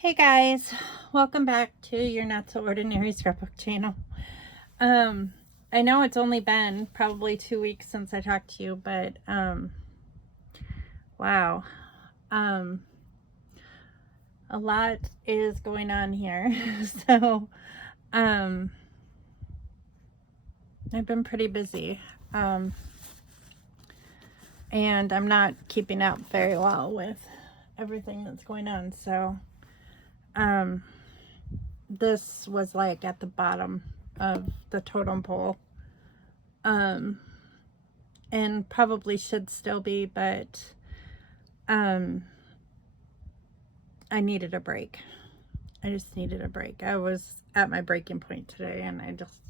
Hey guys, welcome back to your Not So Ordinary Scrapbook channel. I know it's only been probably 2 weeks since I talked to you, but wow. A lot is going on here. So I've been pretty busy. And I'm not keeping up very well with everything that's going on. So this was like at the bottom of the totem pole, and probably should still be, but I needed a break. I just needed a break. I was at my breaking point today and I just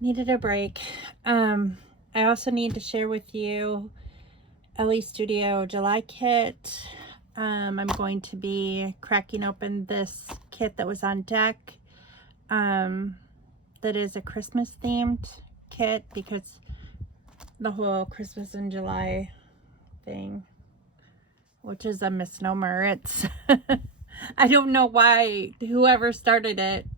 needed a break. I also need to share with you Elle Studio July kit. I'm going to be cracking open this kit that was on deck. That is a Christmas themed kit, because the whole Christmas in July thing, which is a misnomer. It's I don't know why whoever started it.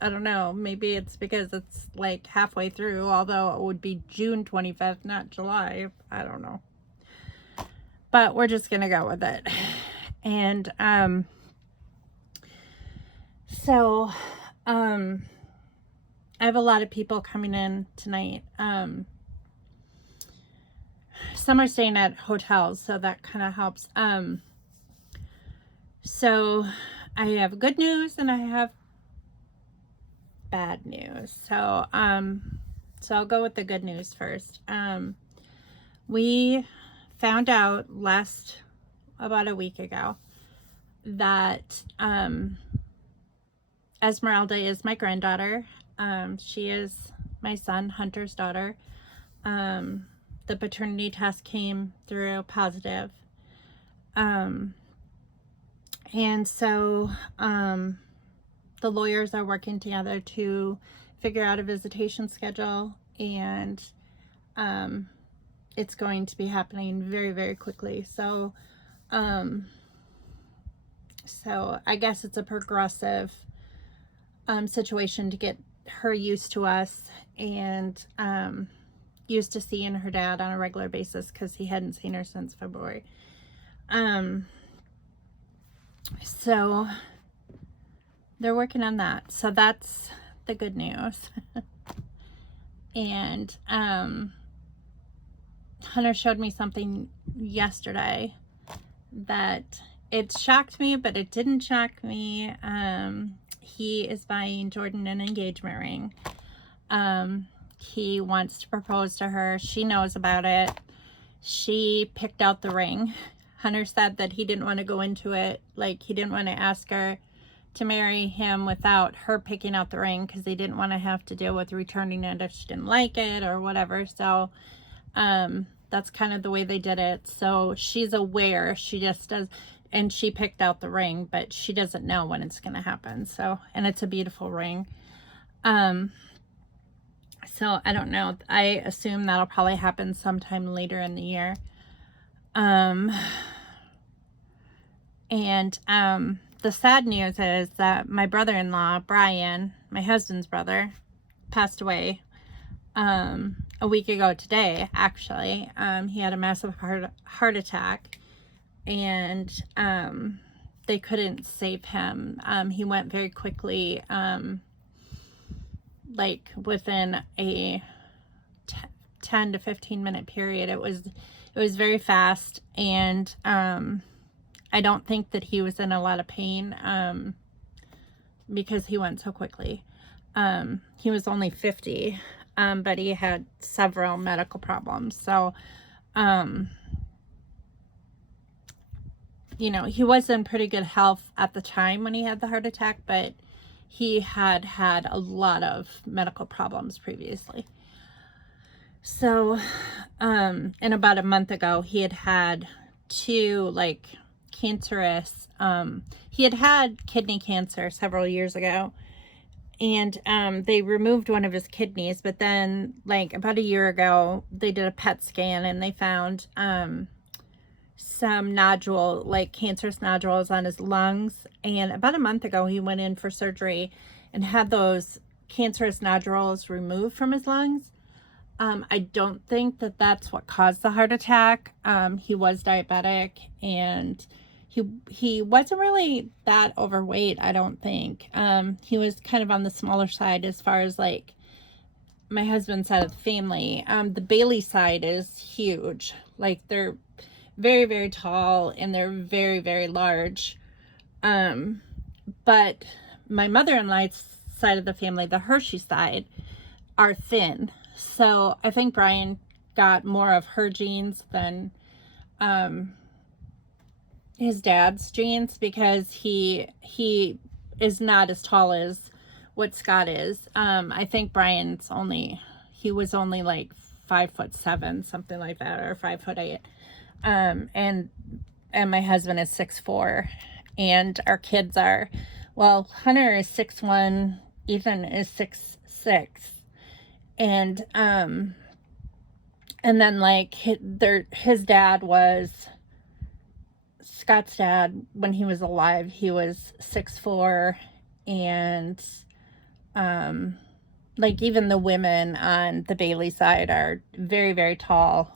I don't know. Maybe it's because it's like halfway through, although it would be June 25th, not July. I don't know. But we're just going to go with it. And so I have a lot of people coming in tonight. Some are staying at hotels, so that kind of helps. So I have good news and I have bad news. So I'll go with the good news first. We found out about a week ago that Esmeralda is my granddaughter. She is my son Hunter's daughter. The paternity test came through positive. And so the lawyers are working together to figure out a visitation schedule, and it's going to be happening very, very quickly. So I guess it's a progressive situation to get her used to us and used to seeing her dad on a regular basis, because he hadn't seen her since February. So they're working on that. So that's the good news. And Hunter showed me something yesterday that it shocked me, but it didn't shock me. He is buying Jordan an engagement ring. He wants to propose to her. She knows about it. She picked out the ring. Hunter said that he didn't want to go into it, like he didn't want to ask her to marry him without her picking out the ring, because he didn't want to have to deal with returning it if she didn't like it or whatever. So that's kind of the way they did it. So she's aware. She just does. And she picked out the ring, but she doesn't know when it's going to happen. So, and it's a beautiful ring. So I don't know. I assume that'll probably happen sometime later in the year. The sad news is that my brother-in-law, Brian, my husband's brother, passed away a week ago today, actually. He had a massive heart attack, and they couldn't save him. He went very quickly, like within a 10 to 15 minute period. It was very fast, and I don't think that he was in a lot of pain because he went so quickly. He was only 50, but he had several medical problems. So you know, he was in pretty good health at the time when he had the heart attack, but he had had a lot of medical problems previously. So, and about a month ago, he had two, like, cancerous, he had kidney cancer several years ago, and they removed one of his kidneys, but then, like, about a year ago, they did a PET scan, and they found some nodule, like cancerous nodules on his lungs. And about a month ago, he went in for surgery and had those cancerous nodules removed from his lungs. I don't think that that's what caused the heart attack. He was diabetic, and he wasn't really that overweight, I don't think. He was kind of on the smaller side as far as like my husband's side of the family. The Bailey side is huge. Like, they're very, very tall, and they're very, very large. But my mother-in-law's side of the family, the Hershey side, are thin. So I think Brian got more of her genes than his dad's genes, because he is not as tall as what Scott is. I think Brian's he was only like 5'7", something like that, or 5'8". And my husband is 6'4", and our kids are, well, Hunter is 6'1", Ethan is 6'6", and then like his dad was, Scott's dad, when he was alive, he was 6'4", and like even the women on the Bailey side are very, very tall,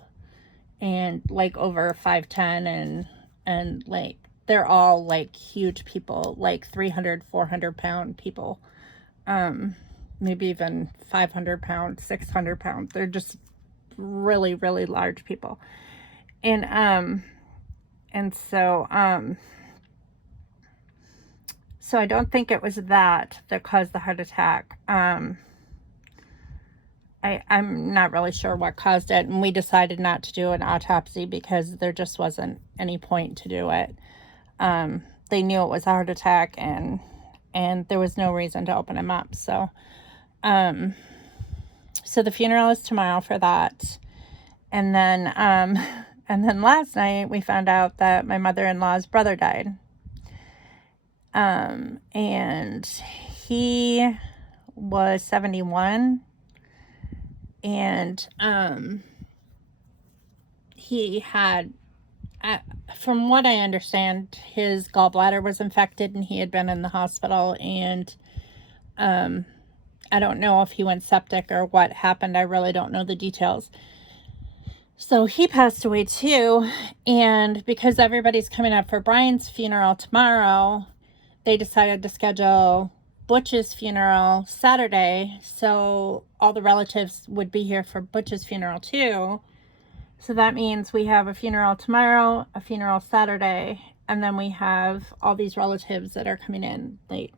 and like over 5'10", and like they're all like huge people, like 300, 400-pound people, maybe even 500 pounds, 600 pounds. They're just really, really large people. And so I don't think it was that caused the heart attack. I'm not really sure what caused it, and we decided not to do an autopsy because there just wasn't any point to do it. They knew it was a heart attack, and there was no reason to open him up. So the funeral is tomorrow for that. And then last night we found out that my mother-in-law's brother died. And he was 71, and he had, from what I understand, his gallbladder was infected, and he had been in the hospital, and I don't know if he went septic or what happened. I really don't know the details. So he passed away too, and because everybody's coming up for Brian's funeral tomorrow, they decided to schedule Butch's funeral Saturday, so all the relatives would be here for Butch's funeral too. So that means we have a funeral tomorrow, a funeral Saturday, and then we have all these relatives that are coming in like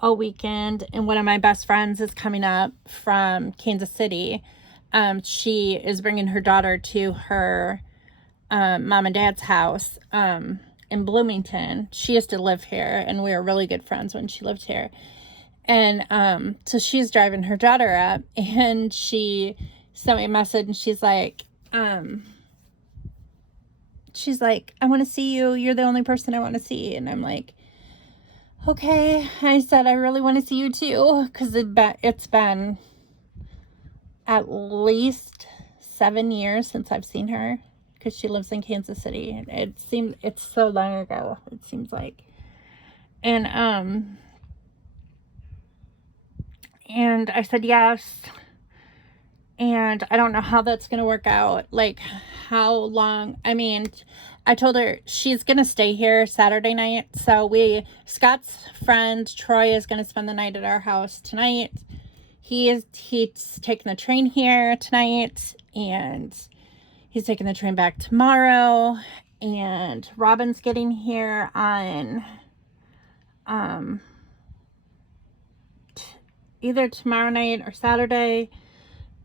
all weekend. And one of my best friends is coming up from Kansas City. She is bringing her daughter to her mom and dad's house in Bloomington. She used to live here, and we were really good friends when she lived here. And so she's driving her daughter up, and she sent me a message, and she's like, I want to see you. You're the only person I want to see. And I'm like, okay. I said, I really want to see you too, because it's been at least 7 years since I've seen her, because she lives in Kansas City. It's so long ago, it seems like. And I said yes. And I don't know how that's going to work out. Like, how long? I mean, I told her she's going to stay here Saturday night. So Scott's friend, Troy, is going to spend the night at our house tonight. He's taking the train here tonight, and he's taking the train back tomorrow. And Robin's getting here on either tomorrow night or Saturday.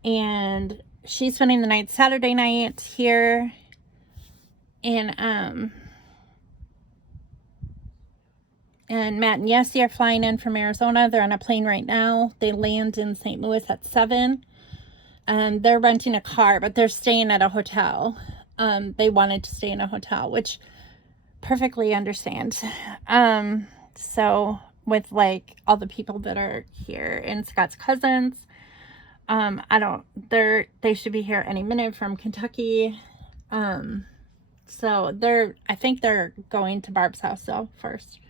And she's spending the night Saturday night here. And Matt and Yessie are flying in from Arizona. They're on a plane right now. They land in St. Louis at 7. They're renting a car, but they're staying at a hotel. They wanted to stay in a hotel, which perfectly understand. So with like all the people that are here and Scott's cousins, they should be here any minute from Kentucky. So I think they're going to Barb's house though first.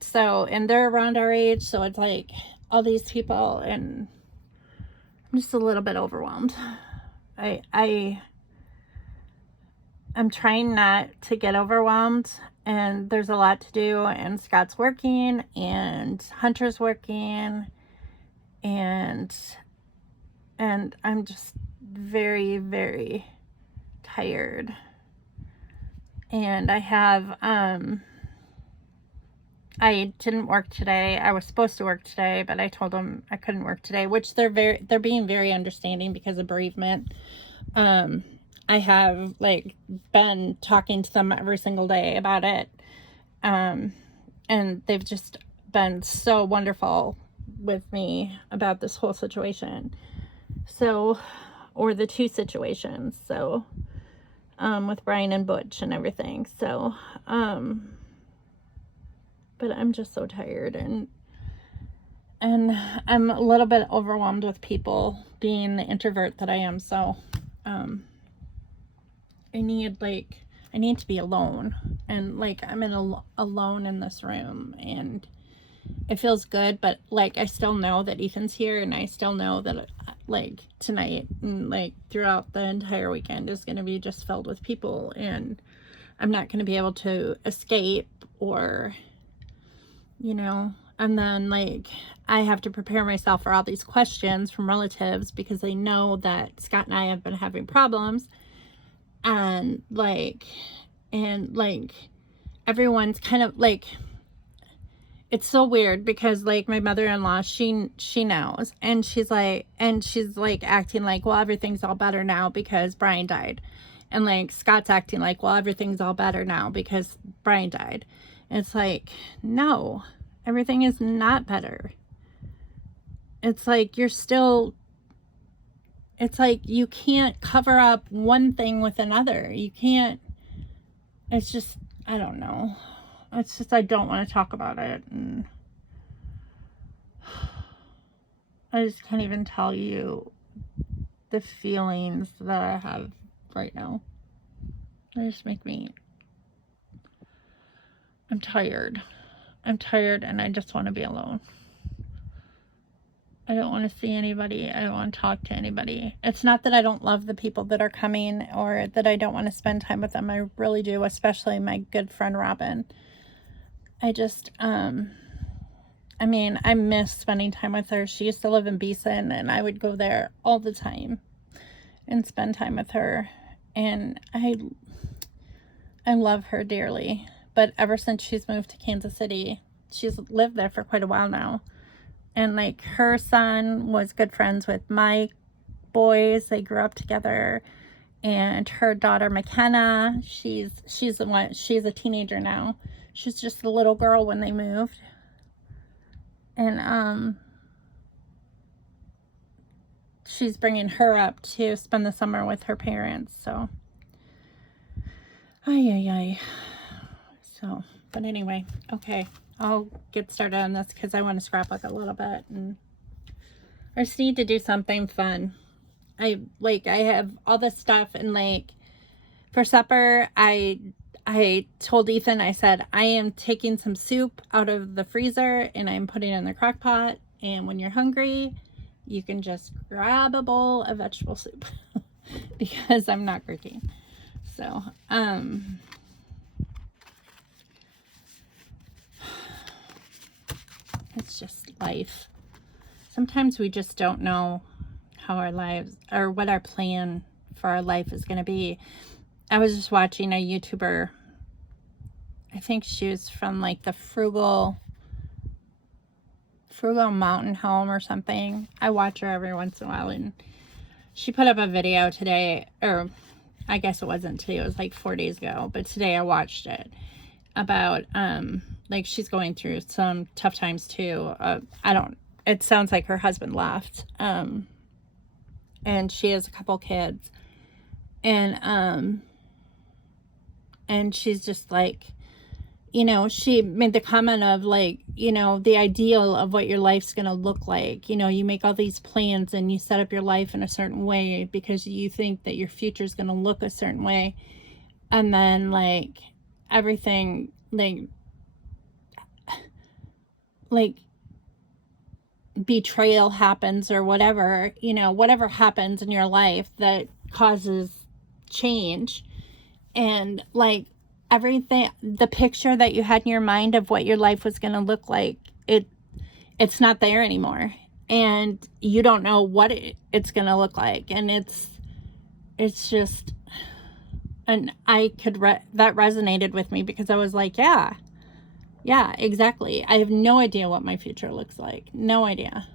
So, and they're around our age, so it's like all these people, and I'm just a little bit overwhelmed. I'm trying not to get overwhelmed, and there's a lot to do, and Scott's working, and Hunter's working, and I'm just very, very tired. And I didn't work today. I was supposed to work today, but I told them I couldn't work today, which they're being very understanding because of bereavement. I have like been talking to them every single day about it. And they've just been so wonderful with me about this whole situation. So, or the two situations. So, with Brian and Butch and everything. So, but I'm just so tired, and I'm a little bit overwhelmed with people, being the introvert that I am. So I need to be alone, and like I'm alone in this room, and it feels good, but like I still know that Ethan's here, and I still know that like tonight and like throughout the entire weekend is going to be just filled with people, and I'm not going to be able to escape, or and then like I have to prepare myself for all these questions from relatives because they know that Scott and I have been having problems, and everyone's kind of like, it's so weird because like my mother-in-law, she knows, and she's like acting like, well, everything's all better now because Brian died, and like Scott's acting like, well, everything's all better now because Brian died. It's like, no, everything is not better. It's like it's like you can't cover up one thing with another. You can't, it's just, I don't know. It's just, I don't want to talk about it. And I just can't even tell you the feelings that I have right now. They just make me, I'm tired, and I just want to be alone. I don't want to see anybody. I don't want to talk to anybody. It's not that I don't love the people that are coming or that I don't want to spend time with them. I really do, especially my good friend Robin. I just, I miss spending time with her. She used to live in Beeson, and I would go there all the time and spend time with her. And I love her dearly. But ever since she's moved to Kansas City, she's lived there for quite a while now. And like her son was good friends with my boys. They grew up together. And her daughter McKenna, she's a teenager now. She's just a little girl when they moved. And she's bringing her up to spend the summer with her parents. So so, but anyway, okay, I'll get started on this because I want to scrap up a little bit, and I just need to do something fun. I have all this stuff, and like for supper, I told Ethan, I said, I am taking some soup out of the freezer and I'm putting it in the crock pot, and when you're hungry, you can just grab a bowl of vegetable soup because I'm not cooking. So, it's just life. Sometimes we just don't know how our lives, or what our plan for our life is going to be. I was just watching a YouTuber. I think she was from like the frugal mountain home or something. I watch her every once in a while, and she put up a video today, or I guess it wasn't today, it was like 4 days ago, but today I watched it, about like she's going through some tough times too. It sounds like her husband left, and she has a couple kids, and she's just like, she made the comment of like, the ideal of what your life's going to look like. You make all these plans and you set up your life in a certain way because you think that your future is going to look a certain way. And then, like, everything, like betrayal happens or whatever, whatever happens in your life that causes change. And, like, everything, the picture that you had in your mind of what your life was going to look like, it's not there anymore. And you don't know what it's going to look like. And it's just, and that resonated with me, because I was like, yeah, exactly. I have no idea what my future looks like. No idea.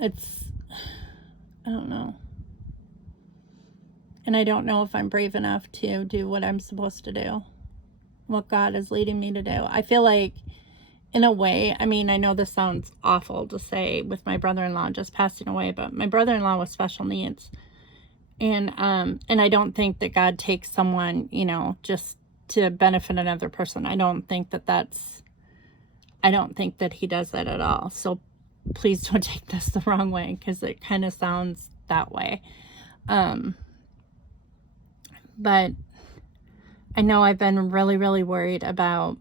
I don't know. And I don't know if I'm brave enough to do what I'm supposed to do, what God is leading me to do. I feel like, in a way, I mean, I know this sounds awful to say with my brother-in-law just passing away, but my brother-in-law was special needs. And I don't think that God takes someone, just to benefit another person. I don't think that he does that at all. So please don't take this the wrong way, because it kind of sounds that way. But I know I've been really, really worried about,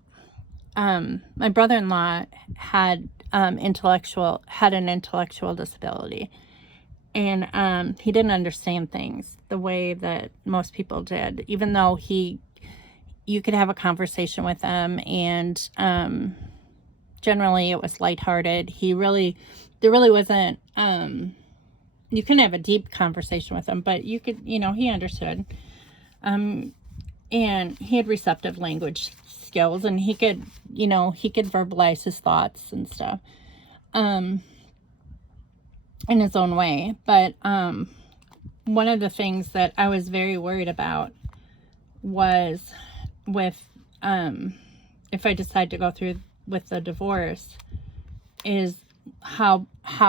my brother-in-law had an intellectual disability. And he didn't understand things the way that most people did, even though you could have a conversation with him, and generally it was lighthearted. There really wasn't, you couldn't have a deep conversation with him, but you could, he understood. And he had receptive language skills, and he could verbalize his thoughts and stuff. In his own way. But one of the things that I was very worried about was with if I decide to go through with the divorce, is how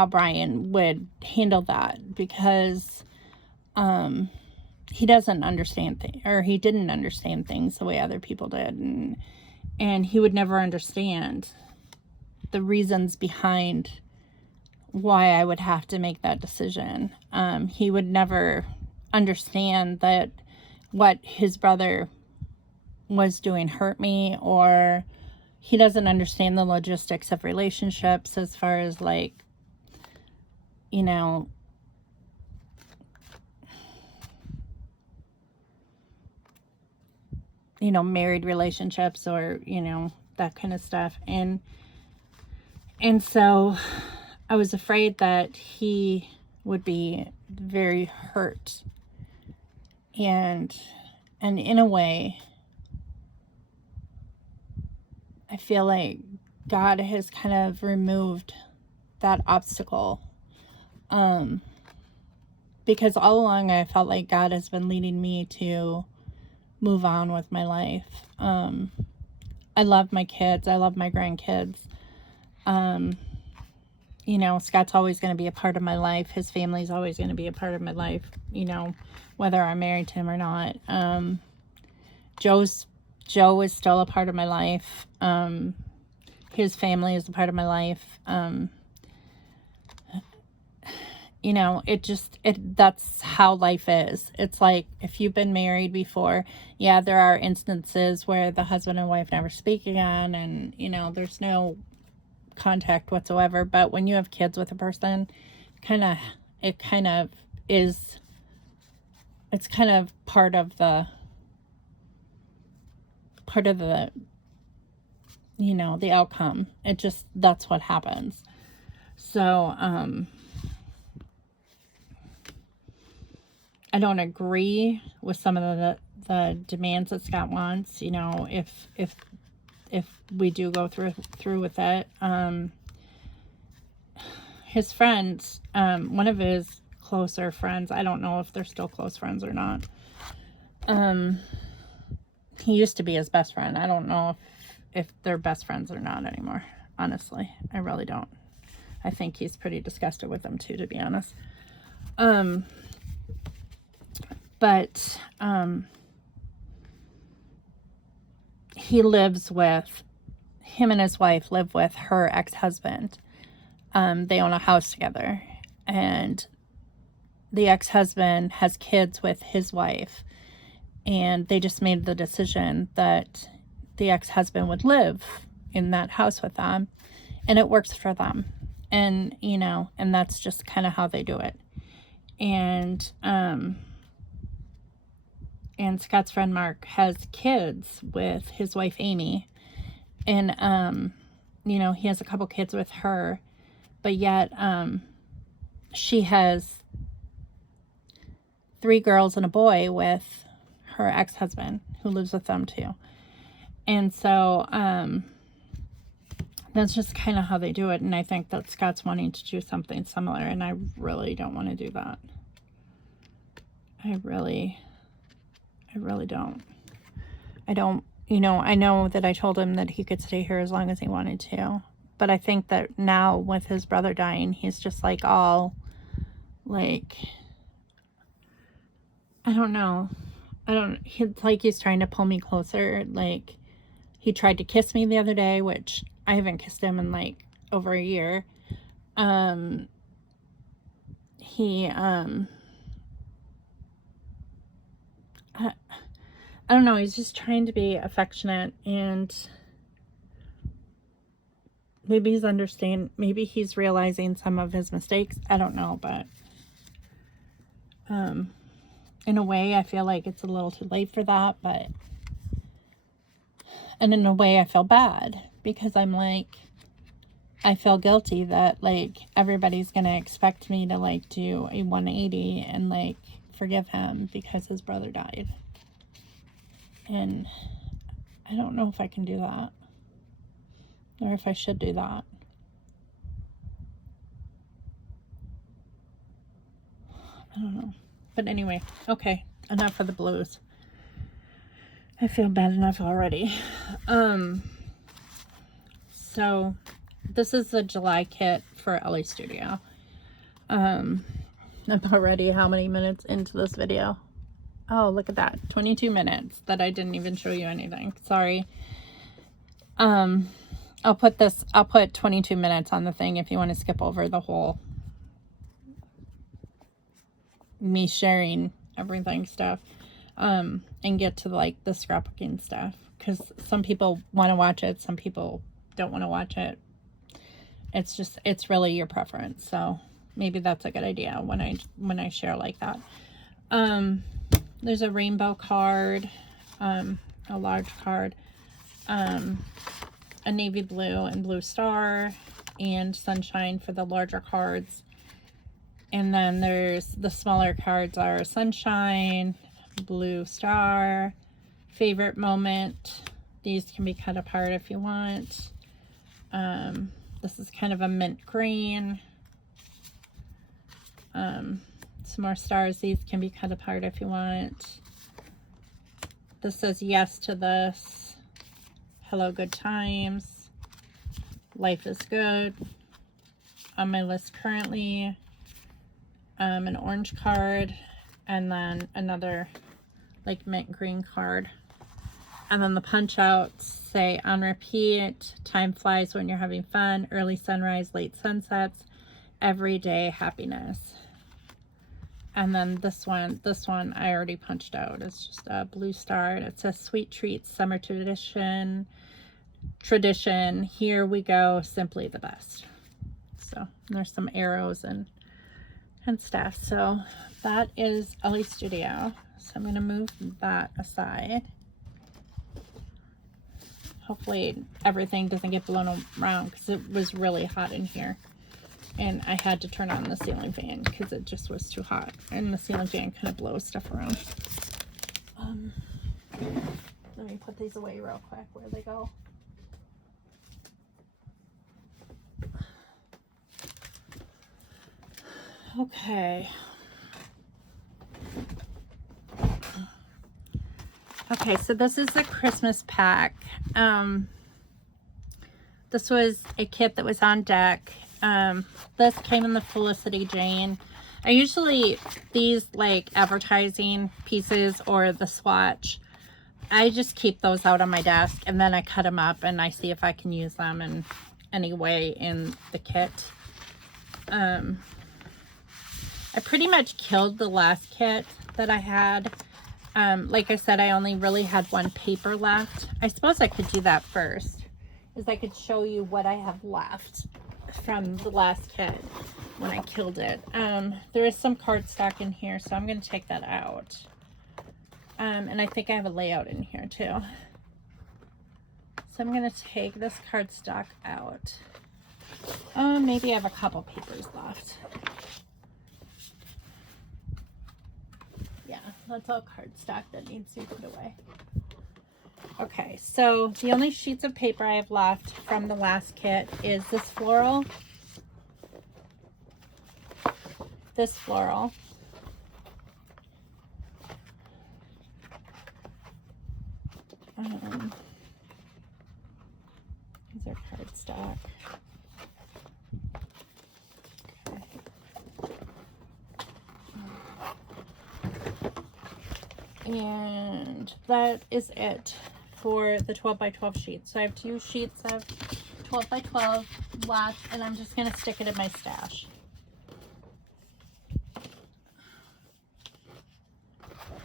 Brian would handle that, because he doesn't understand things, or he didn't understand things the way other people did, and he would never understand the reasons behind why I would have to make that decision. He would never understand that what his brother was doing hurt me, or he doesn't understand the logistics of relationships as far as, like, married relationships, or, that kind of stuff. And so I was afraid that he would be very hurt. And in a way, I feel like God has kind of removed that obstacle. Because all along I felt like God has been leading me to move on with my life. I love my kids. I love my grandkids. Scott's always going to be a part of my life. His family's always going to be a part of my life, whether I'm married to him or not. Joe is still a part of my life. His family is a part of my life. That's how life is. It's like, if you've been married before, yeah, there are instances where the husband and wife never speak again, and, there's no contact whatsoever. But when you have kids with a person, it's kind of part of the the outcome. That's what happens. So I don't agree with some of the demands that Scott wants, if we do go through with it. His friends, one of his closer friends, I don't know if they're still close friends or not. He used to be his best friend. I don't know if they're best friends or not anymore. Honestly, I really don't. I think he's pretty disgusted with them too, to be honest. But him and his wife live with her ex-husband. They own a house together, and the ex-husband has kids with his wife, And they just made the decision that the ex-husband would live in that house with them, and it works for them. And, you know, and that's just kind of how they do it. And Scott's friend Mark has kids with his wife Amy, and you know, he has a couple kids with her, but yet she has 3 girls and a boy with her ex-husband who lives with them too. And so that's just kind of how they do it. And I think that Scott's wanting to do something similar, and I really don't want to do that. I really don't. I don't, you know, I know that I told him that he could stay here as long as he wanted to, but I think that now with his brother dying, he's just like all like, I don't know. It's like he's trying to pull me closer. Like, he tried to kiss me the other day, which I haven't kissed him in like over a year. I don't know, he's just trying to be affectionate, and maybe he's realizing some of his mistakes. I don't know, but in a way I feel like it's a little too late for that, and in a way I feel bad, because I'm like, I feel guilty that like everybody's gonna expect me to like do a 180 and like forgive him because his brother died. And I don't know if I can do that, or if I should do that. I don't know. But anyway, okay, enough of the blues. I feel bad enough already. So this is the July kit for Elle Studio. I'm already how many minutes into this video? Oh, look at that. 22 minutes that I didn't even show you anything. Sorry. I'll put 22 minutes on the thing if you want to skip over the whole me sharing everything stuff, and get to like the scrapbooking stuff, because some people want to watch it, some people don't want to watch it. It's really your preference. So maybe that's a good idea when I share like that. There's a rainbow card, a large card, a navy blue and blue star, and sunshine for the larger cards. And then there's the smaller cards are sunshine, blue star, favorite moment. These can be cut apart if you want. This is kind of a mint green. Some more stars. These can be cut apart if you want. This says yes to this. Hello, good times. Life is good. On my list currently. An orange card, and then another like mint green card. And then the punch outs say on repeat, time flies when you're having fun, early sunrise, late sunsets, everyday happiness. And then this one I already punched out. It's just a blue star, and it says sweet treats, summer tradition, here we go, simply the best. So there's some arrows and stuff. So that is Elle Studio. So I'm going to move that aside. Hopefully everything doesn't get blown around, because it was really hot in here. And I had to turn on the ceiling fan because it just was too hot. And the ceiling fan kind of blows stuff around. Let me put these away real quick. Where they go? Okay. Okay, so this is the Christmas pack. This was a kit that was on deck. This came in the Felicity Jane. I usually, these like advertising pieces or the swatch, I just keep those out on my desk, and then I cut them up and I see if I can use them in any way in the kit. I pretty much killed the last kit that I had. Like I said, I only really had one paper left. I suppose I could do that first, is I could show you what I have left from the last kit when I killed it. There is some cardstock in here, so I'm going to take that out. And I think I have a layout in here too. So I'm going to take this cardstock out. Maybe I have a couple papers left. Yeah, that's all cardstock that needs to be put away. Okay, so the only sheets of paper I have left from the last kit is this floral, this floral, these are cardstock. Okay. And that is it for the 12 by 12 sheets. So I have 2 sheets of 12 by 12 left, and I'm just going to stick it in my stash.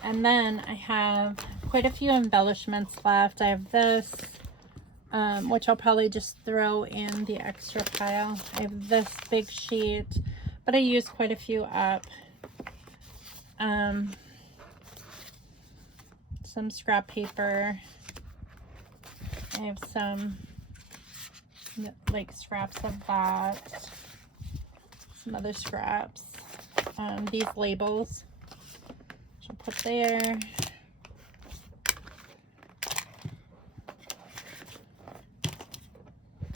And then I have quite a few embellishments left. I have this, which I'll probably just throw in the extra pile. I have this big sheet, but I used quite a few up. Some scrap paper. I have some like scraps of that. Some other scraps. These labels. I'll put there.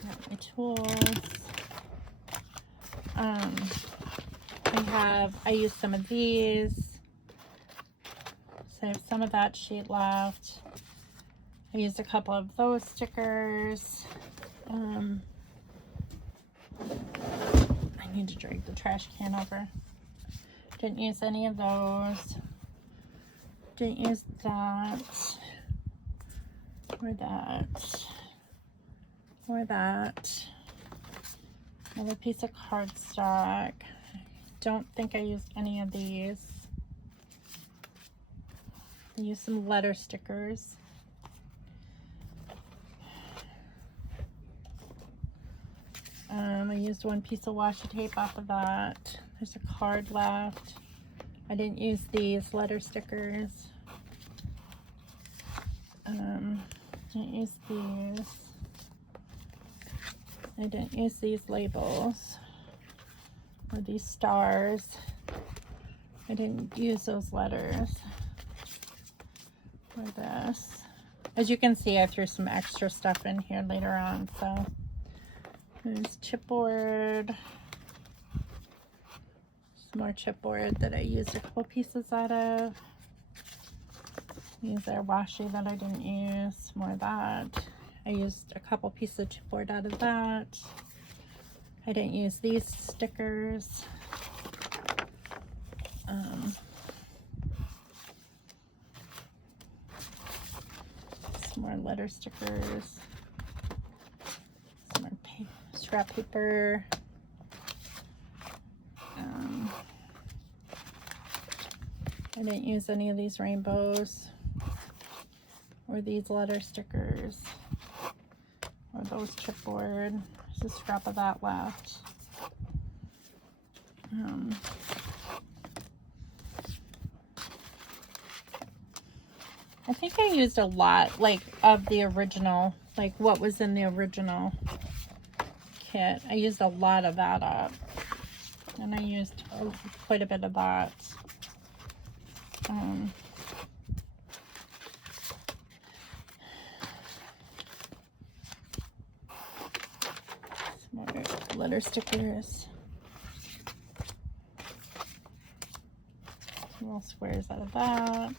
Got my tools. I used some of these. So I have some of that sheet left. I used a couple of those stickers. I need to drag the trash can over. Didn't use any of those. Didn't use that. Or that. Or that. Another piece of cardstock. Don't think I used any of these. I used some letter stickers. I used one piece of washi tape off of that. There's a card left. I didn't use these letter stickers. Didn't use these. I didn't use these labels or these stars. I didn't use those letters or this. As you can see, I threw some extra stuff in here later on. So there's chipboard. Some more chipboard that I used a couple pieces out of. These are washi that I didn't use. More of that. I used a couple pieces of chipboard out of that. I didn't use these stickers. Some more letter stickers. Some more scrap paper. I didn't use any of these rainbows or these letter stickers or those chipboard. There's a scrap of that left. I think I used a lot, like, of the original, like what was in the original kit. I used a lot of that up, and I used quite a bit of that. Some more letter stickers. Some little squares out of that.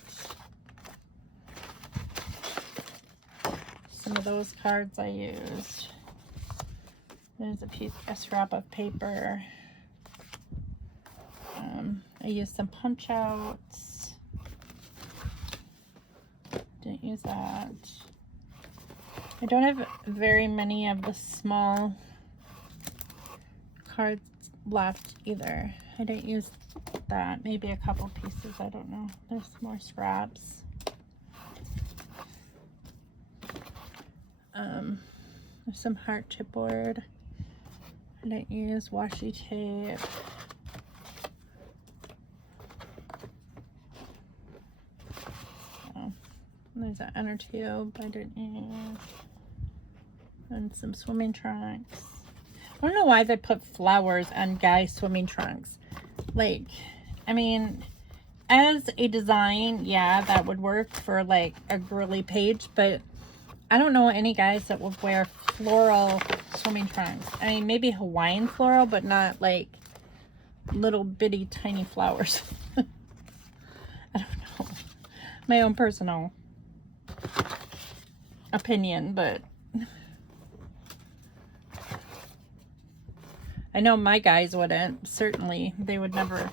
Some of those cards I used. There's a scrap of paper. I used some punch outs. Didn't use that. I don't have very many of the small cards left either. I didn't use that. Maybe a couple pieces. I don't know. There's more scraps. There's some heart chipboard. I didn't use washi tape. So, there's an inner tube I didn't use. And some swimming trunks. I don't know why they put flowers on guy swimming trunks. Like, I mean, as a design, yeah, that would work for like a girly page, but I don't know any guys that would wear floral swimming trunks. I mean, maybe Hawaiian floral, but not like little bitty tiny flowers. I don't know. My own personal opinion, but I know my guys wouldn't. Certainly, they would never.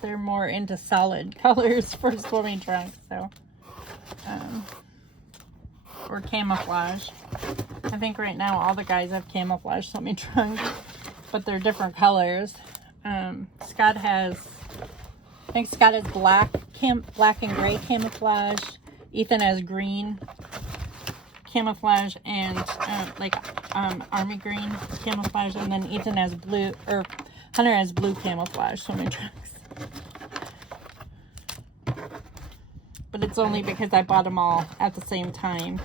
They're more into solid colors for swimming trunks, so. Or camouflage. I think right now all the guys have camouflage swimming trunks, but they're different colors. Scott has, I think Scott has black and gray camouflage. Ethan has green camouflage and army green camouflage, and then Ethan has blue, or Hunter has blue camouflage swimming trunks. But it's only because I bought them all at the same time.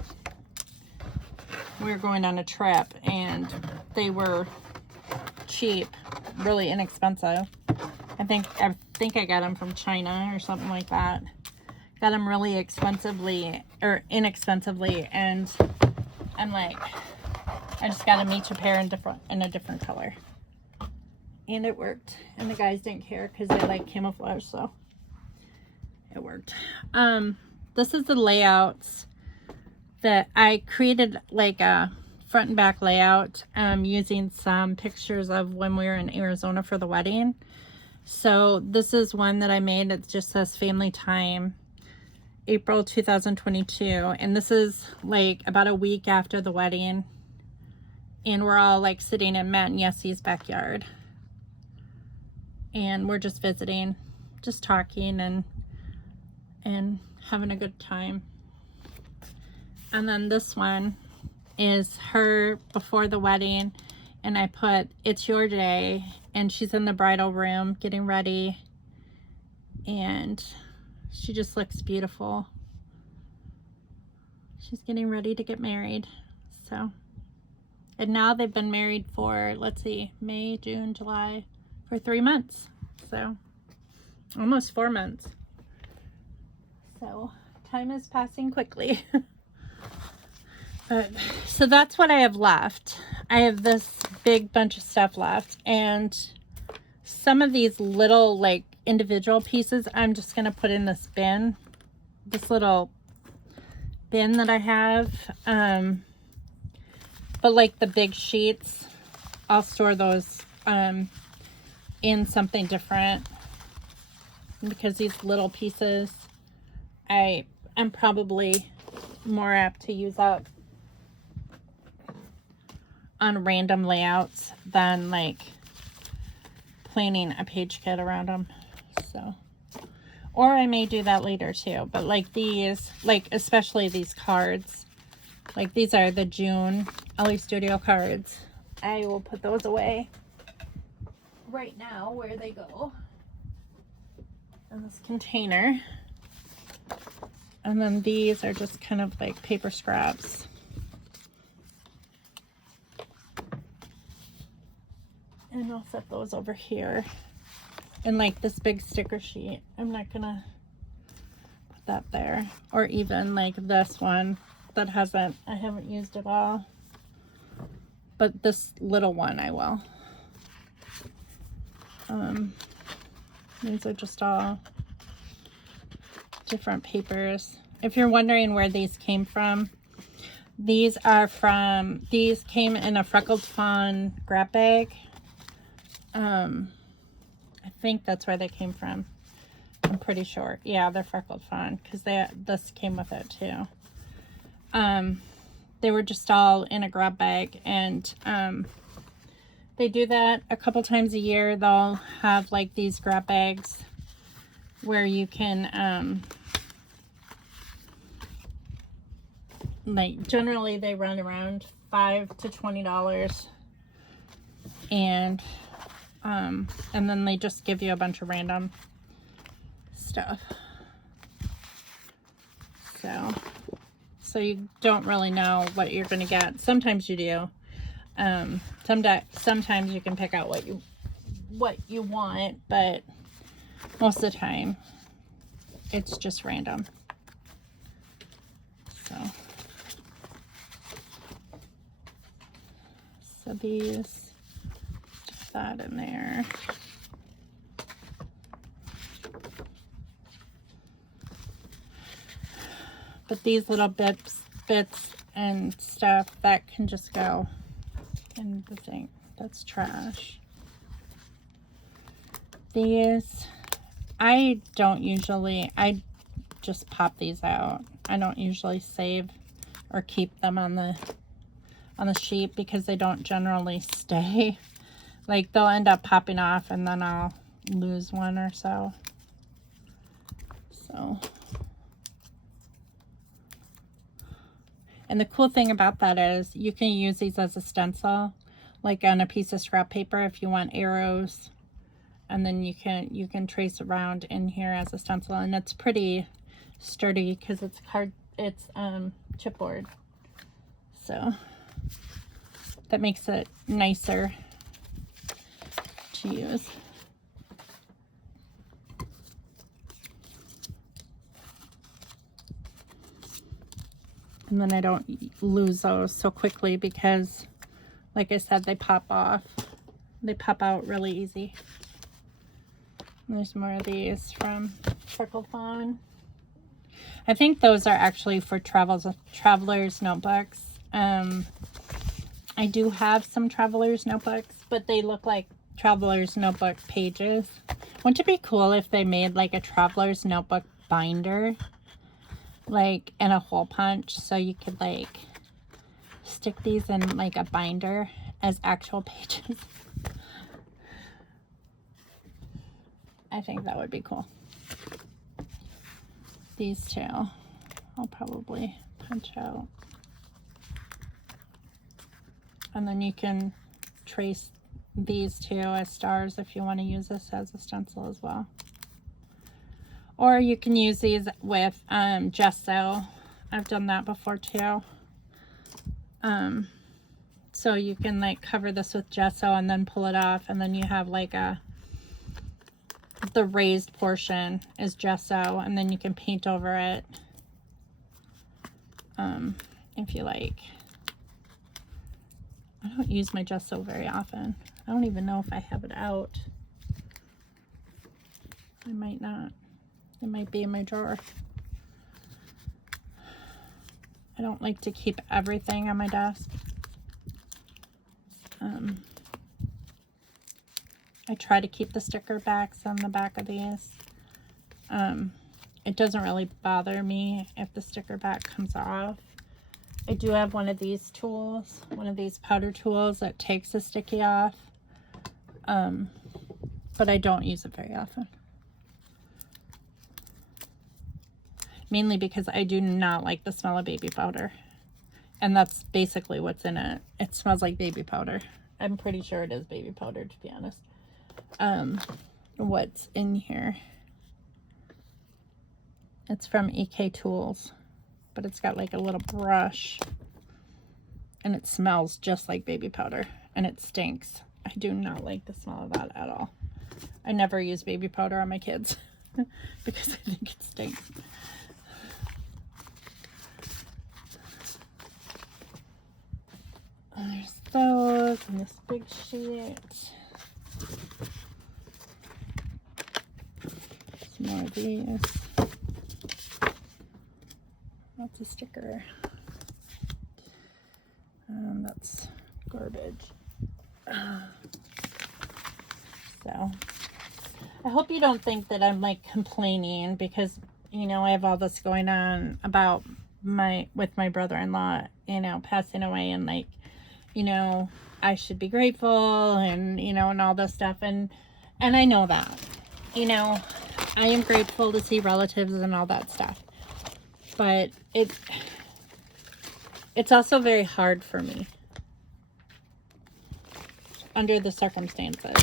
We were going on a trip and they were cheap, really inexpensive. I think I got them from China or something like that. Got them really inexpensively, and I'm like, I just got them each a pair in a different color. And it worked. And the guys didn't care because they like camouflage, so it worked. This is the layouts that I created, like a front and back layout, using some pictures of when we were in Arizona for the wedding. So this is one that I made. It just says family time, April 2022. And this is like about a week after the wedding. And we're all like sitting in Matt and Yessie's backyard. And we're just visiting, just talking and having a good time. And then this one is her before the wedding, and I put "It's your day," and she's in the bridal room getting ready, and she just looks beautiful. She's getting ready to get married. So, and now they've been married for, let's see, May, June, July, for 3 months. So almost 4 months. So time is passing quickly. But so that's what I have left. I have this big bunch of stuff left, and some of these little like individual pieces I'm just gonna put in this bin, this little bin that I have. But like the big sheets, I'll store those in something different, because these little pieces I'm probably more apt to use up on random layouts than like planning a page kit around them. So, or I may do that later too, but like these, like especially these cards, like these are the June Elle Studio cards. I will put those away right now where they go, in this container. And then these are just kind of like paper scraps. And I'll set those over here. And like this big sticker sheet, I'm not gonna put that there. Or even like this one that I haven't used at all. But this little one I will. These are just all different papers. If you're wondering where these came from, these came in a Freckled Fawn grab bag. I think that's where they came from. I'm pretty sure. Yeah, they're Freckled Fawn, because this came with it too. They were just all in a grab bag, and they do that a couple times a year. They'll have like these grab bags where you can like generally they run around $5 to $20, and then they just give you a bunch of random stuff. So you don't really know what you're going to get. Sometimes you do. Sometimes you can pick out what you want, but most of the time it's just random. So these, just that in there. But these little bits and stuff, that can just go in the thing. That's trash. These, I just pop these out. I don't usually save or keep them on the sheet because they don't generally stay. Like, they'll end up popping off and then I'll lose one or so. And the cool thing about that is you can use these as a stencil, like on a piece of scrap paper if you want arrows. And then you can trace around in here as a stencil, and it's pretty sturdy because it's chipboard. So that makes it nicer to use. And then I don't lose those so quickly because, like I said, they pop off. They pop out really easy. And there's more of these from Trickle Fawn. I think those are actually for traveler's notebooks. I do have some traveler's notebooks, but they look like traveler's notebook pages. Wouldn't it be cool if they made like a traveler's notebook binder, like in a hole punch, so you could like stick these in like a binder as actual pages? I think that would be cool. These two I'll probably punch out, and then you can trace these two as stars if you want to use this as a stencil as well. Or you can use these with gesso. I've done that before too. So you can like cover this with gesso and then pull it off, and then you have like the raised portion is gesso, and then you can paint over it if you like. I don't use my gesso very often. I don't even know if I have it out. I might not. It might be in my drawer. I don't like to keep everything on my desk. I try to keep the sticker backs on the back of these. It doesn't really bother me if the sticker back comes off. I do have one of these tools, one of these powder tools that takes the sticky off. But I don't use it very often. Mainly because I do not like the smell of baby powder. And that's basically what's in it. It smells like baby powder. I'm pretty sure it is baby powder, to be honest. What's in here? It's from EK Tools, but it's got like a little brush, and it smells just like baby powder, and it stinks. I do not like the smell of that at all. I never use baby powder on my kids because I think it stinks. There's those and this big sheet. Some more of these. That's a sticker. And that's garbage. So I hope you don't think that I'm like complaining because, you know, I have all this going on about with my brother-in-law, you know, passing away, and like, you know, I should be grateful and, you know, and all this stuff. And I know that, you know, I am grateful to see relatives and all that stuff. But it's also very hard for me under the circumstances.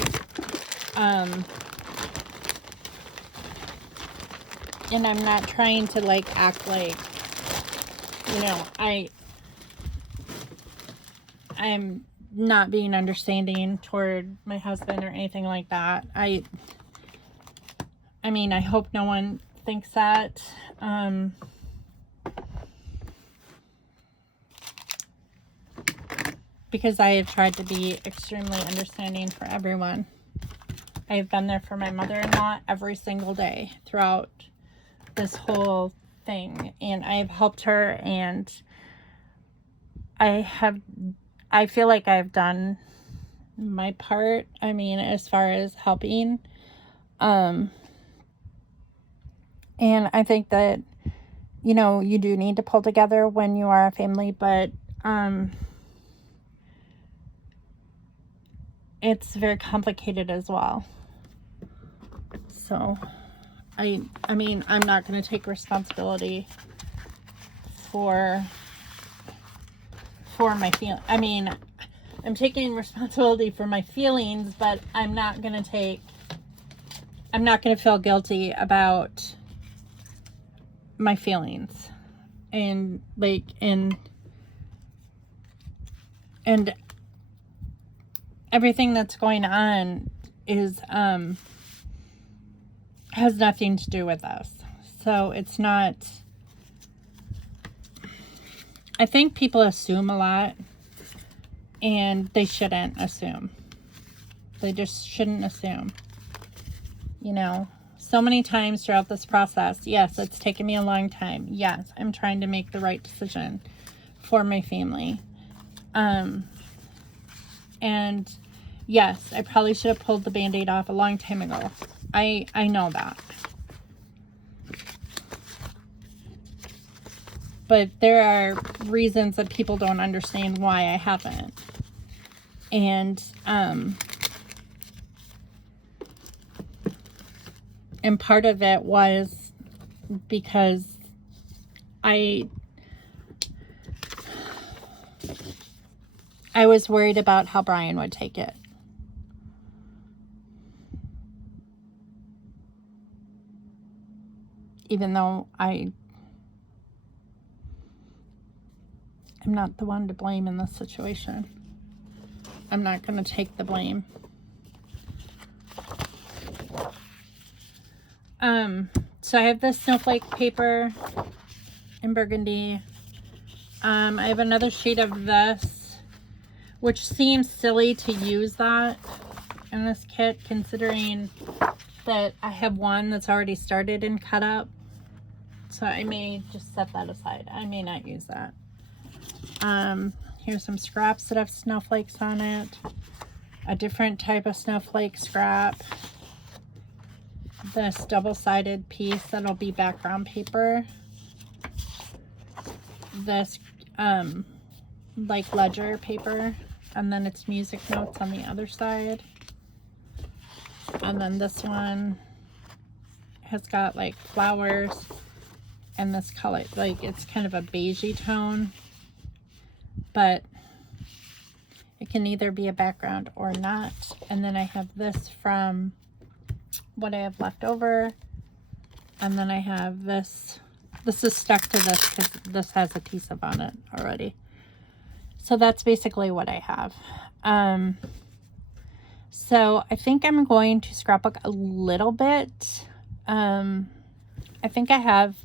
And I'm not trying to like act like, you know, I'm not being understanding toward my husband or anything like that. I mean, I hope no one thinks that. Because I have tried to be extremely understanding for everyone. I have been there for my mother-in-law every single day throughout this whole thing. And I have helped her, and I feel like I've done my part. I mean, as far as helping. And I think that, you know, you do need to pull together when you are a family, but it's very complicated as well. So, I mean, I'm not going to take responsibility for my feelings. I mean, I'm taking responsibility for my feelings, but I'm not going to feel guilty about my feelings. And like, and everything that's going on is, has nothing to do with us. So it's not, I think people assume a lot, and they shouldn't assume. They just shouldn't assume. You know, so many times throughout this process, yes, it's taken me a long time. Yes, I'm trying to make the right decision for my family. And yes, I probably should have pulled the Band-Aid off a long time ago. I know that. But there are reasons that people don't understand why I haven't. And part of it was because I was worried about how Brian would take it. Even though I'm not the one to blame in this situation. I'm not going to take the blame. So I have this snowflake paper in burgundy. I have another sheet of this, which seems silly to use that in this kit, considering that I have one that's already started and cut up. So I may just set that aside. I may not use that. Here's some scraps that have snowflakes on it. A different type of snowflake scrap. This double-sided piece that'll be background paper. This like ledger paper, and then it's music notes on the other side. And then this one has got like flowers and this color, like it's kind of a beigey tone, but it can either be a background or not. And then I have this from what I have left over, and then I have this is stuck to this because this has adhesive on it already. So that's basically what I have. So I think I'm going to scrapbook a little bit. I think I have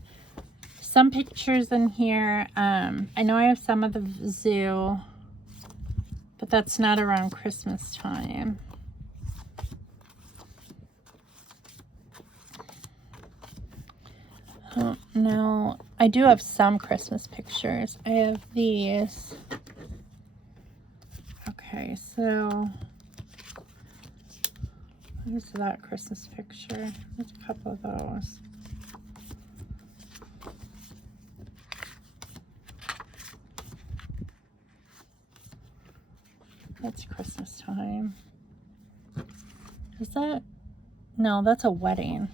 some pictures in here. I know I have some of the zoo, but that's not around Christmas time. Oh, no, I do have some Christmas pictures. I have these. Okay, so what is that Christmas picture? There's a couple of those. That's Christmas time. Is that? No, that's a wedding.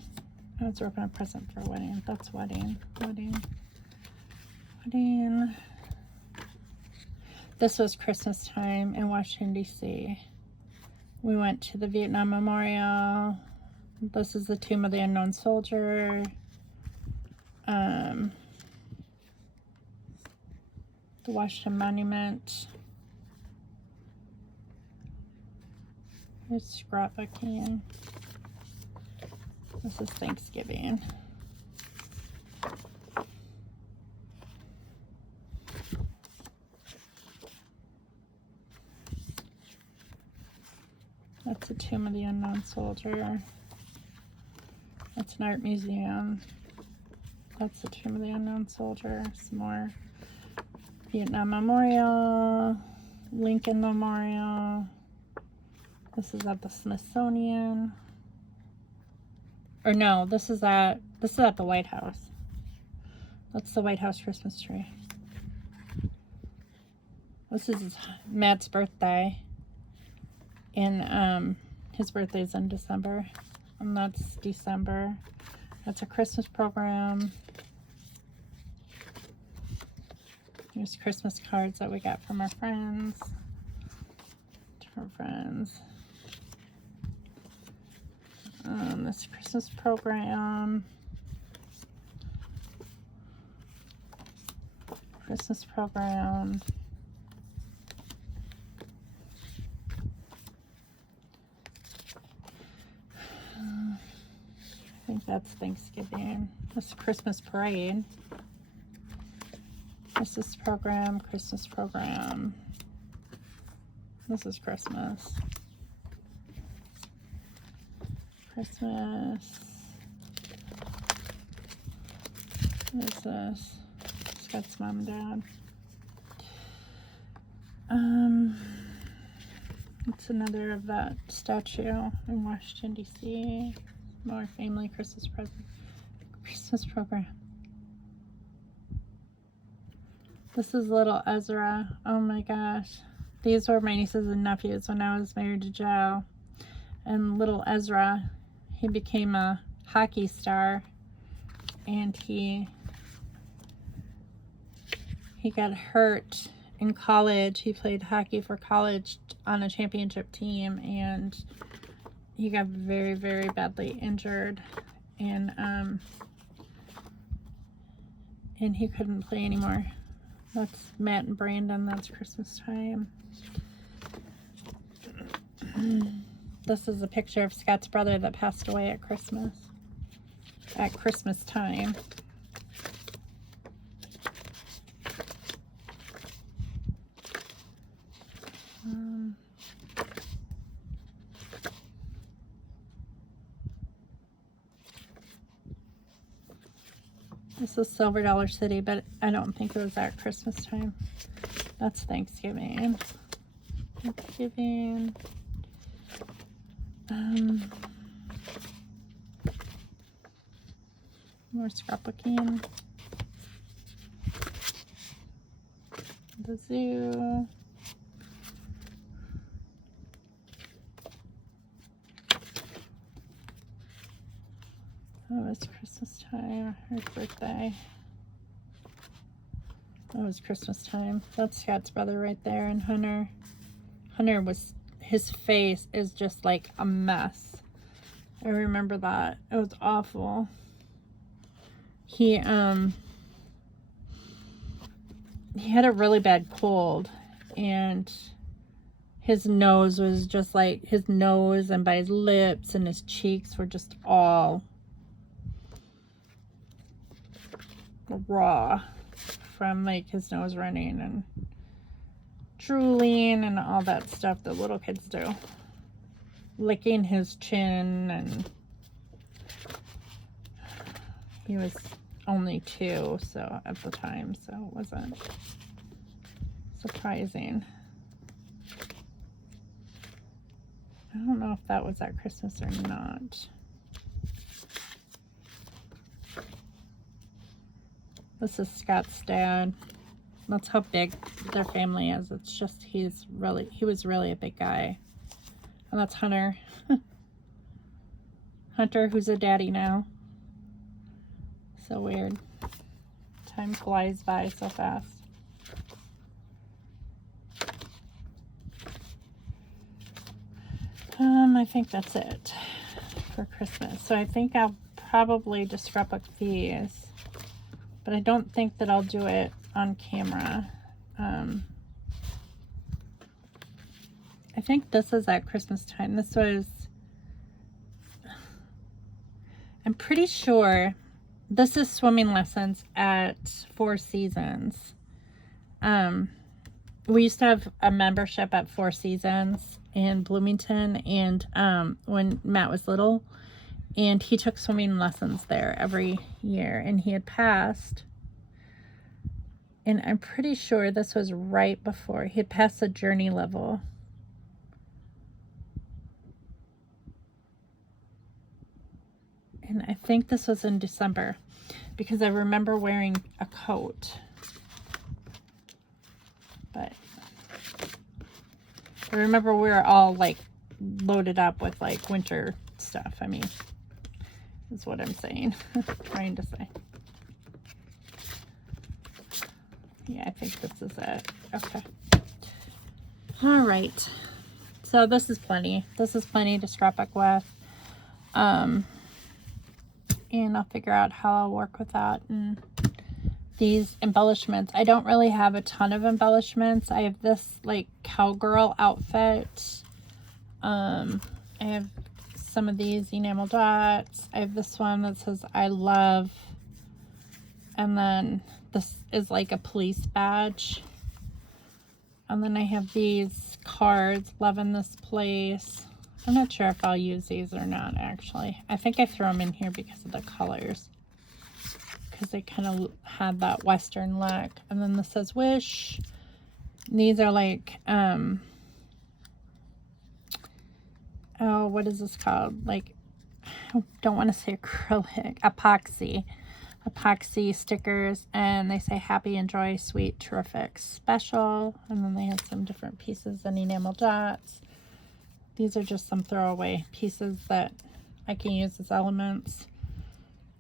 I was working on a present for a wedding. That's wedding. Wedding. Wedding. This was Christmas time in Washington, D.C. We went to the Vietnam Memorial. This is the Tomb of the Unknown Soldier. The Washington Monument. Here's scrapbooking. This is Thanksgiving. That's the Tomb of the Unknown Soldier. That's an art museum. That's the Tomb of the Unknown Soldier. Some more Vietnam Memorial, Lincoln Memorial. This is at the Smithsonian. Or no, this is at the White House. That's the White House Christmas tree. This is Matt's birthday. And his birthday is in December. And that's December. That's a Christmas program. Here's Christmas cards that we got from our friends. Different friends. This Christmas program. Christmas program. I think that's Thanksgiving. This is Christmas parade. Christmas program, Christmas program. This is Christmas. Christmas. What is this? Scott's mom and dad. It's another of that statue in Washington, D.C. More family Christmas present. Christmas program. This is little Ezra. Oh my gosh. These were my nieces and nephews when I was married to Joe. And little Ezra, he became a hockey star. And he got hurt in college. He played hockey for college on a championship team, and he got very, very badly injured, and he couldn't play anymore. That's Matt and Brandon. That's Christmas time. This is a picture of Scott's brother that passed away at Christmas time. This is Silver Dollar City, but I don't think it was at Christmas time. That's Thanksgiving. Thanksgiving. More scrapbooking. The zoo. Oh, it's Christmas time. Her birthday. Oh, it was Christmas time. That's Scott's brother right there, and Hunter. His face is just like a mess. I remember that. It was awful. He had a really bad cold, and his nose was just like, his nose and by his lips and his cheeks were just all raw from like his nose running and drooling and all that stuff that little kids do. Licking his chin, and he was only 2 so at the time, so it wasn't surprising. I don't know if that was at Christmas or not. This is Scott's dad. That's how big their family is. It's just he was really a big guy. And that's Hunter. Hunter, who's a daddy now. So weird. Time flies by so fast. I think that's it for Christmas. So I think I'll probably disrupt these, but I don't think that I'll do it on camera. I think this is at Christmas time. This was, I'm pretty sure this is swimming lessons at Four Seasons. We used to have a membership at Four Seasons in Bloomington, and when Matt was little, and he took swimming lessons there every year, and he had passed. And I'm pretty sure this was right before he had passed the journey level. And I think this was in December, because I remember wearing a coat. But I remember we were all like loaded up with like winter stuff. I mean, is what I'm saying. Trying to say. Yeah, I think this is it. Okay. All right. So this is plenty. This is plenty to scrapbook with. And I'll figure out how I'll work with that. And these embellishments, I don't really have a ton of embellishments. I have this like cowgirl outfit. I have some of these enamel dots. I have this one that says I love, and then this is like a police badge. And then I have these cards, loving this place. I'm not sure if I'll use these or not, actually. I think I threw them in here because of the colors, because they kind of had that Western look. And then this says wish. These are like, oh, what is this called? Like, I don't want to say acrylic, epoxy stickers, and they say happy, enjoy, sweet, terrific, special. And then they have some different pieces and enamel dots. These are just some throwaway pieces that I can use as elements.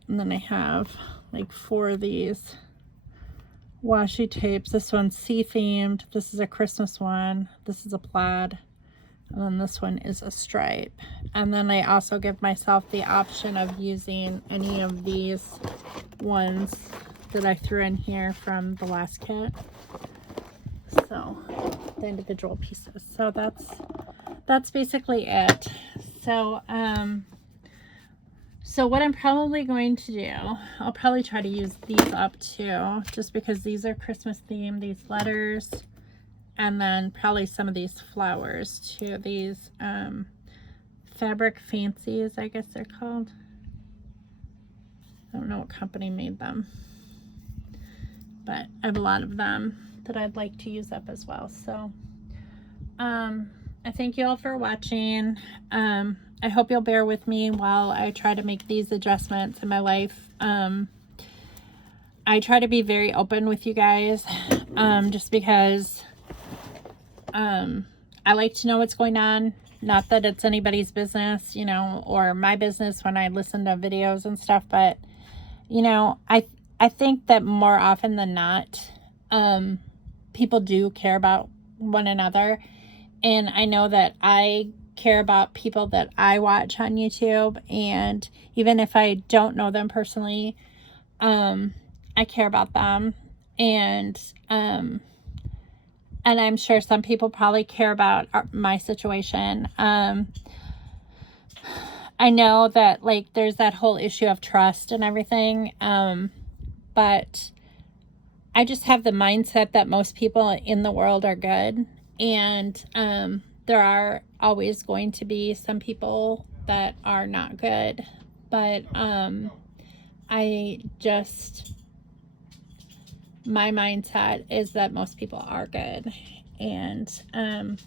And then I have like 4 of these washi tapes. This one's sea themed. This is a Christmas one. This is a plaid. And then this one is a stripe. And then I also give myself the option of using any of these ones that I threw in here from the last kit. So the individual pieces. So that's basically it. So so what I'm probably going to do, I'll probably try to use these up too, just because these are Christmas themed, these letters, and then probably some of these flowers too. These fabric fancies, I guess they're called. I don't know what company made them, but I have a lot of them that I'd like to use up as well. So I thank you all for watching. I hope you'll bear with me while I try to make these adjustments in my life. I try to be very open with you guys, just because I like to know what's going on. Not that it's anybody's business, you know, or my business when I listen to videos and stuff, but, you know, I think that more often than not, people do care about one another. And I know that I care about people that I watch on YouTube, and even if I don't know them personally, I care about them. And I'm sure some people probably care about my situation. I know that like there's that whole issue of trust and everything, but I just have the mindset that most people in the world are good. And there are always going to be some people that are not good, but my mindset is that most people are good and don't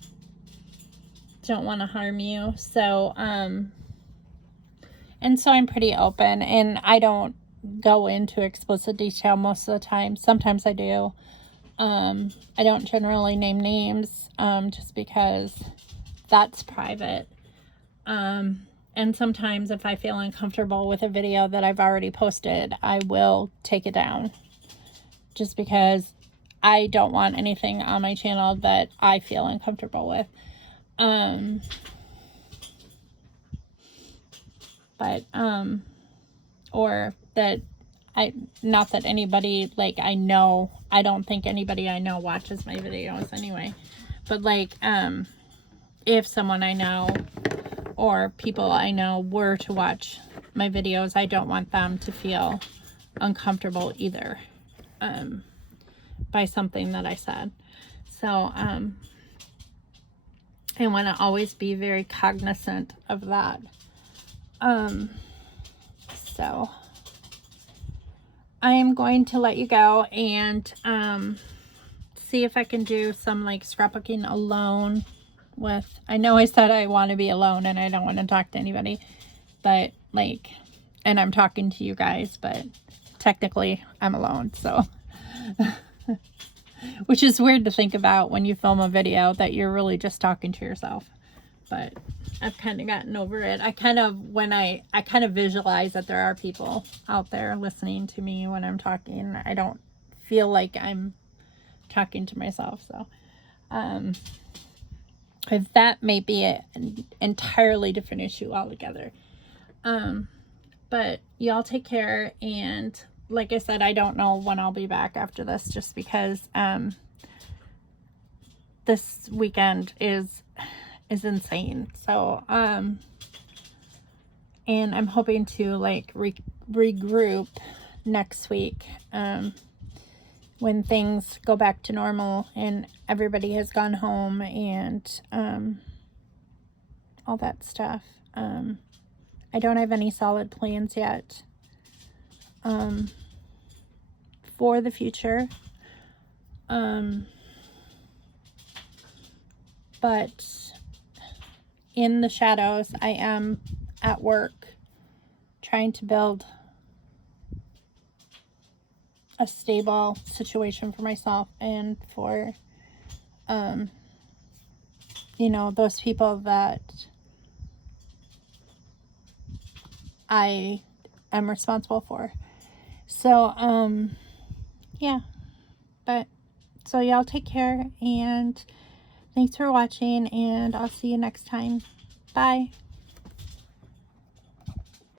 want to harm you. So and so I'm pretty open, and I don't go into explicit detail most of the time. Sometimes I do. I don't generally name names, just because that's private. And sometimes if I feel uncomfortable with a video that I've already posted, I will take it down, just because I don't want anything on my channel that I feel uncomfortable with. But, or that not that anybody, like, I don't think anybody I know watches my videos anyway. But, like, if someone I know or people I know were to watch my videos, I don't want them to feel uncomfortable either, by something that I said. So, I want to always be very cognizant of that. So I am going to let you go and, see if I can do some, like, scrapbooking alone with, I know I said I want to be alone and I don't want to talk to anybody, but, like, and I'm talking to you guys, but technically I'm alone, so which is weird to think about when you film a video that you're really just talking to yourself. But I've kind of gotten over it. I kind of visualize that there are people out there listening to me when I'm talking. I don't feel like I'm talking to myself. So, if that may be an entirely different issue altogether. But y'all take care. And like I said, I don't know when I'll be back after this, just because, this weekend is insane. So, and I'm hoping to, like, regroup next week, when things go back to normal and everybody has gone home and, all that stuff. I don't have any solid plans yet, for the future. But in the shadows, I am at work trying to build a stable situation for myself and for, you know, those people that I am responsible for. So, yeah, but, so y'all take care, and thanks for watching, and I'll see you next time. Bye.